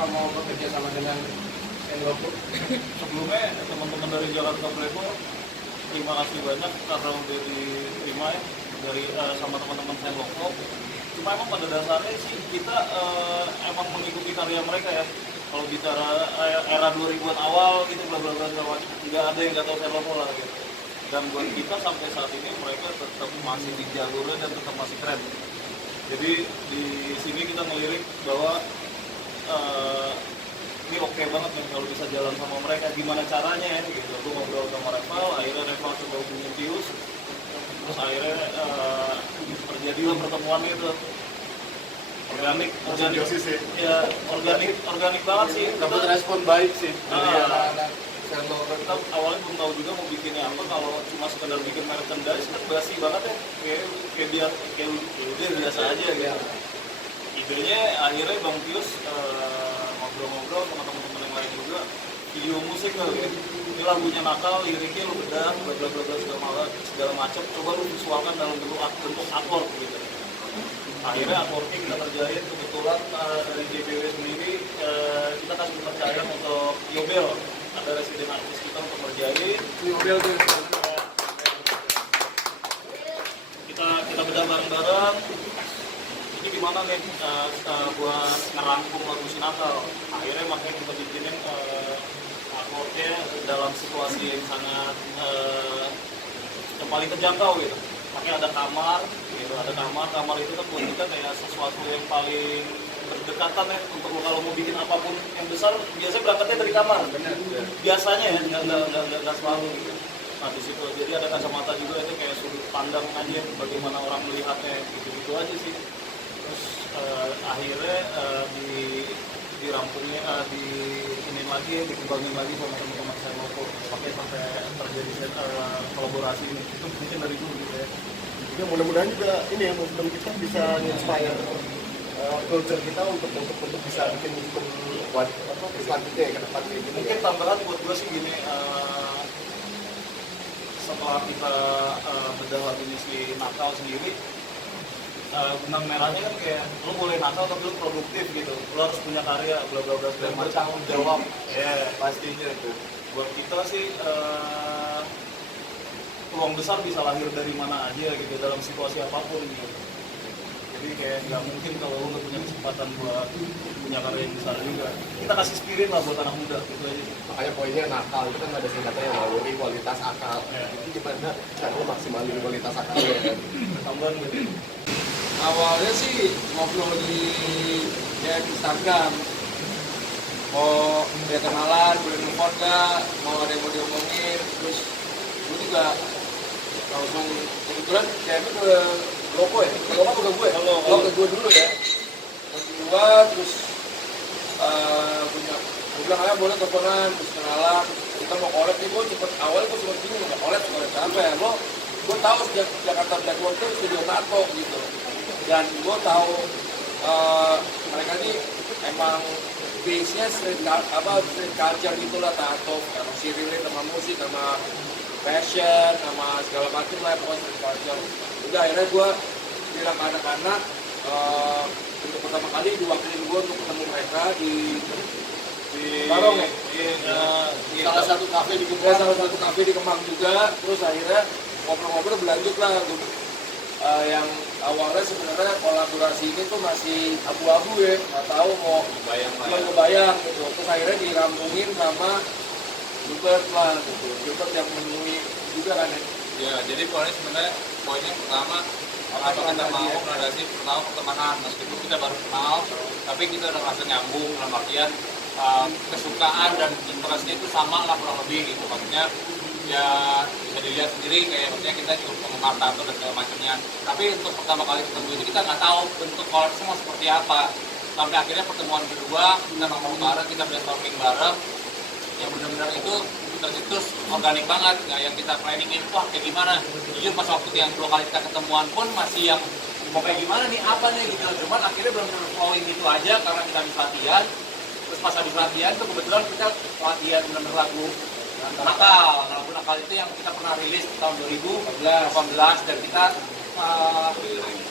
kenapa mau bekerja sama dengan Senloko? Sebelumnya teman-teman dari Jakarta Playboy, terima kasih banyak karena udah diterima ya dari sama teman-teman Senloko. Cuma emang pada dasarnya sih kita emang mengikuti karya mereka ya. Kalau bicara era 2000-an awal gitu bla bla bla segala macam, nggak ada yang nggak tahu Senloko lah gitu. Dan buat kita sampai saat ini mereka tetap masih di jalurnya dan tetap masih keren. Jadi di sini kita ngelirik bahwa ini oke banget nih kalau bisa jalan sama mereka. Gimana caranya ya gitu. Gue ngobrol sama Reval, akhirnya Reval coba hubungin Tius, terus akhirnya terjadilah pertemuan itu. Organik ya, organik banget sih. Dapat respon baik sih dari anak-anak Senloko. Kita awalnya belum tahu juga mau bikinnya apa, kalau cuma sekedar bikin merchandise kan basi banget ya, kayak udah biasa aja gitu. Idenya akhirnya Bang Tius ngobrol-ngobrol sama teman-teman yang lain juga, video musik kali ya. Ini lagunya nakal, liriknya lu bedah, bla bla bla segala macam, coba lu visualkan dalam bentuk akord gitu. Akhirnya akordnya kita kerjain, kebetulan dari JBW sendiri kita kasih kepercayaan untuk Yobel, ada residen artis kita untuk ngerjain. Yobel tuh kita bedah bareng-bareng. Ini gimana nih buat ngerangkum lagu si nakal. Akhirnya makanya kita bikinin akordnya dalam situasi yang sangat yang paling terjangkau gitu. Makanya ada kamar gitu, kamar itu kan buat kita kayak sesuatu yang paling berdekatan ya, untuk kalau mau bikin apapun yang besar biasanya berangkatnya dari kamar. benar. Biasanya ya, nggak selalu gitu. Nah di situ jadi ada kacamata juga, itu kayak sudut pandang aja bagaimana orang melihatnya, gitu aja sih. Terus akhirnya dirampungnya ini lagi, dikembangin lagi sama teman-teman saya Senloko, pakai sampai terjadi kolaborasi ini. Itu mungkin dari dulu gitu ya. Juga mudah-mudahan juga ini ya, film kita bisa inspire culture kita untuk bisa bikin selanjutnya ya, ke depan kayak gini. Mungkin tambahan buat gue sih gini, setelah kita bedah lagu ini si nakal sendiri, benang merahnya kan kayak lo boleh nakal tapi lo produktif gitu, lo harus punya karya bla bla bla dan bertanggung jawab ya pastinya tuh. Buat kita sih peluang besar bisa lahir dari mana aja gitu, dalam situasi apapun gitu. Jadi kayak nggak mungkin kalau lo nggak punya kesempatan buat punya karya yang besar juga. Kita kasih spirit lah buat anak muda gitu aja sih. Makanya poinnya nakal itu kan ada singkatnya naluri kualitas akal. Itu gimana cara lo maksimalin kualitas akal ya? Tambahan gitu. Awalnya sih ngobrol di Instagram, mau dia kenalan, boleh nelfon nggak, mau ada yang mau diomongin, terus gue juga langsung kebetulan kayak itu ke Loko ya, ke Loko ke gue, Loko ke gue dulu ya, kedua terus punya, gue bilang aja boleh teleponan, terus kenalan, kita mau collab nih, gue cepet awalnya gue cuma bingung mau collab apa ya, gue tahu sejak Jakarta Playboy itu studio NATO gitu, dan gue tahu mereka ini emang base-nya street culture gitulah, tato, karena si relate sama musik, sama fashion, sama segala macam lah, pokoknya street culture. Udah akhirnya gue bilang ke anak-anak untuk pertama kali diwakilin gue untuk ketemu mereka di Barong ya? Salah satu kafe di Kemang. Salah satu kafe di Kemang juga. Terus akhirnya ngobrol-ngobrol berlanjut lah. Yang awalnya sebenarnya kolaborasi ini tuh masih abu-abu ya, nggak tahu mau ngebayang gitu. Terus akhirnya dirampungin sama Gilbert lah gitu. Gilbert yang menemui juga kan ya. Ya, jadi sebenarnya poinnya pertama, kenapa kita mau gradasi pertama pertemanan, meskipun kita baru kenal, tapi kita udah merasa nyambung dalam artian kesukaan dan interestnya itu sama lah kurang lebih gitu. Maksudnya ya bisa dilihat sendiri kayak maksudnya kita juga penggemar tato dan segala macamnya. Tapi untuk pertama kali ketemu itu kita nggak tahu bentuk kolor semua seperti apa. Sampai akhirnya pertemuan kedua kita nongkrong bareng, kita brainstorming bareng, yang benar-benar itu tercetus organik banget, nggak yang kita planningin wah kayak gimana. Jujur pas waktu yang dua kali kita ketemuan pun masih yang mau kayak gimana nih, apa nih gitu. Cuman akhirnya benar-benar flowing gitu aja karena kita habis latihan. Terus pas habis latihan tuh kebetulan kita latihan benar-benar lagu nakal itu yang kita pernah rilis tahun 2018 dan kita